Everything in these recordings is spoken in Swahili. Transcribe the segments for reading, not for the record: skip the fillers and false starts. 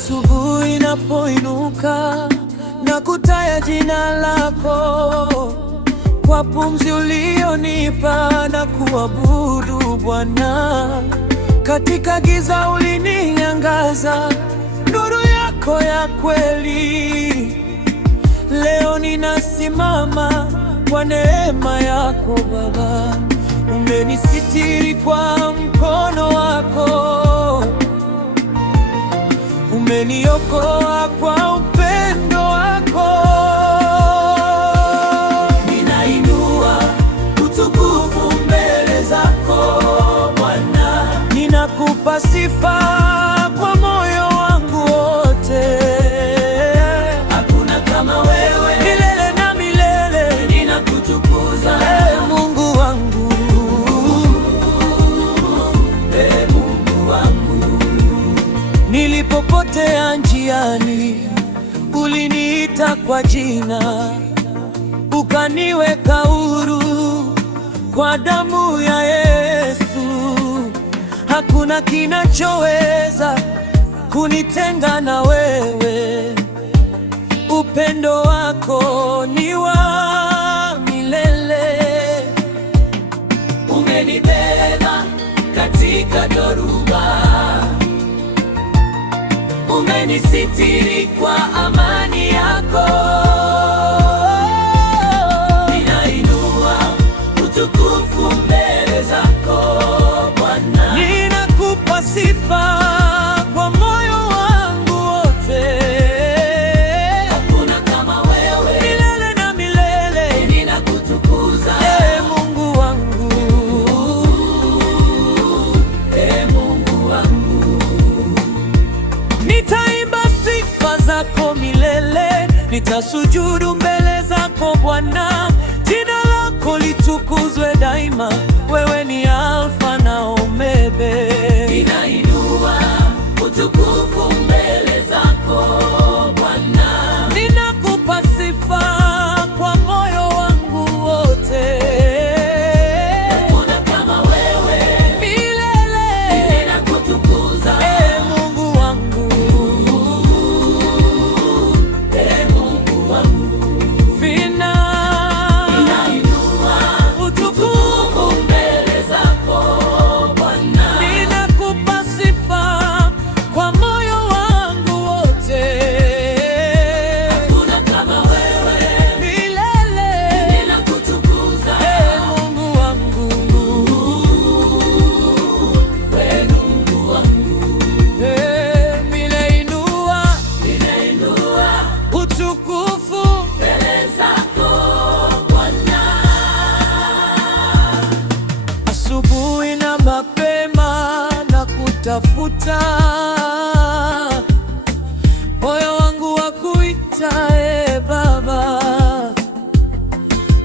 Asubuhi napoinuka na kutaya jina lako, kwa pumzi ulionipa na kuabudu Bwana. Katika giza uliniangaza nuru yako ya kweli. Leo ninasimama kwa neema yako Baba. Umenisitiri kwa mkono wako, umeniokoa kwa upendo wako. Ninainua utukufu mbele zako Bwana, ninakupa sifa kwa moyo wangu wote. Hakuna kama wewe, milele na milele ninakutukuza. Mungu wangu, Mungu wangu. Nilipopotea njiani, uliniita kwa jina, ukaniweka huru kwa damu ya Yesu. Hakuna kinachoweza kunitenga na wewe. Upendo wako ni wa milele. Umenibeba katika dhoruba, umenisitiri kwa amani yako. Ninainua utukufu mbele zako Bwana, ninakupa sifa kwa moyo wangu wote. Hakuna kama wewe, milele na milele ninakutukuza. Mungu wangu, Mungu wangu. Nitaimba sifa zako milele, nitasujudu mbele zako Bwana. Jina lako litukuzwe daima, wewe ni Alfa na Omega. Ninainua utukufu mbele zako Bwana, ninakupa sifa kwa moyo wangu wote. Hakuna kama wewe, milele ninakutukuza. Mungu wangu, Mungu wangu. Ninainua utukufu mbele zako Bwana, ninakupa sifa kwa moyo wangu wote. Hakuna kama wewe, milele ninakutukuza. Mungu wangu, Mungu wangu. Ninainua utukufu mbele zako Bwana. Asubuhi na mapema na kutafuta, moyo wangu wa kuita, Baba.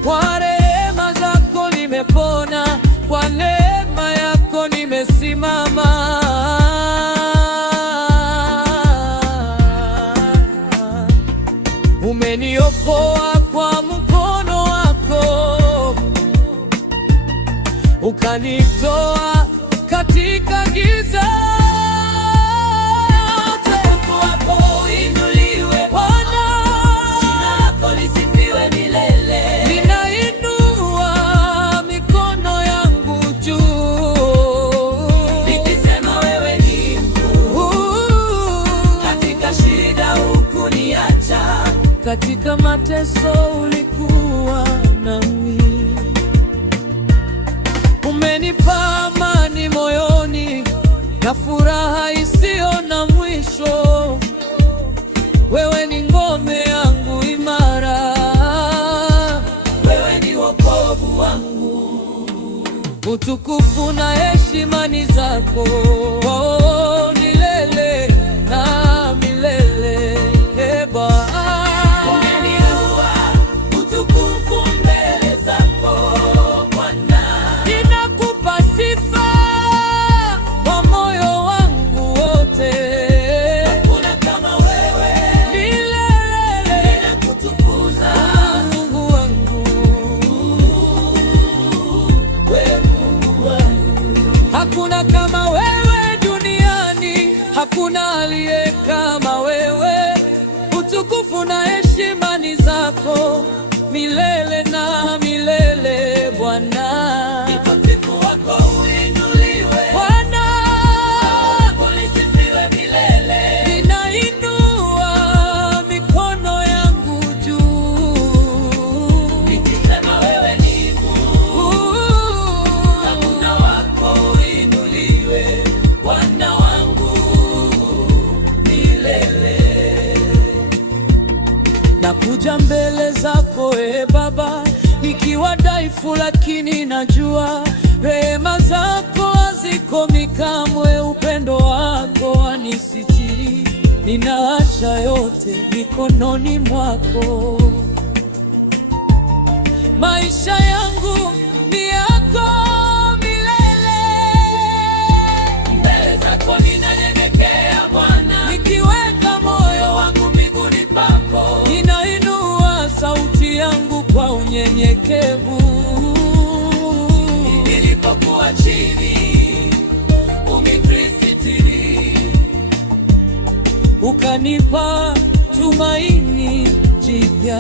Kwa rehema zako nimepona, kwa neema yako nimesimama. Umeniokoa kwa mkono wako, ukanitoa katika giza. Utukufu wako uinuliwe Bwana, jina lako lisifiwe milele. Ninainua mikono yangu juu, nikisema wewe ni mkuu. Katika shida hukuniacha, katika mateso ulikuwa nami. Umenipa amani moyoni na furaha isiyo na mwisho. Wewe ni ngome yangu imara, wewe ni wokovu wangu. Utukufu na heshima ni zako milele na milele. Umeniua utukufu mbele zako Bwana, ninakupa sifa kwa moyo wangu wote. Hakuna kama wewe, milele ninakutukuza. Mungu wangu, Mungu wangu. Hakuna kama wewe duniani, hakuna aliye kama Nakuja mbele zako Baba, nikiwa dhaifu, lakini najua rehema zako hazikomi kamwe, upendo wako wanisitiri. Ninaacha yote mikononi mwako, maisha yangu ni yako milele. Mbele zako ninanyenyekea Bwana, nikiweka moyo wangu miguuni pako. Ninainua sauti yangu kwa unyenyekevu. Nilipokuwa chini umenisitiri, ukanipa tumaini jipya.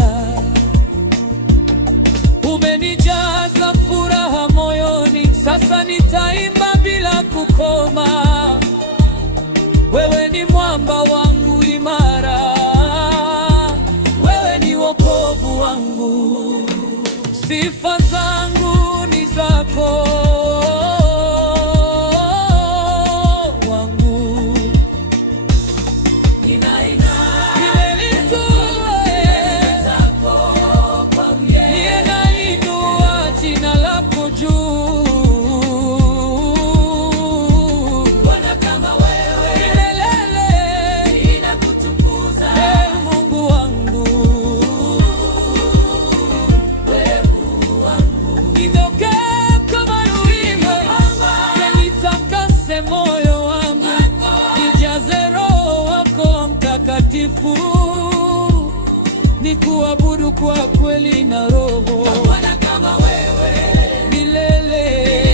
Umenijaza furaha moyoni, sasa nitaimba bila kukoma. Wewe ni mwamba wangu imara, wewe ni wokovu wangu. Sifa zangu ni zako wangu, jina lako juu. Bwana kama wewe milele ninakutukuza, Mungu wangu, Mungu wangu. Nigeuke kama wimbo, nitakase moyo wangu, nijaze Roho wako Mtakatifu, nikuabudu kwa kweli na roho. Bwana kama wewe milele.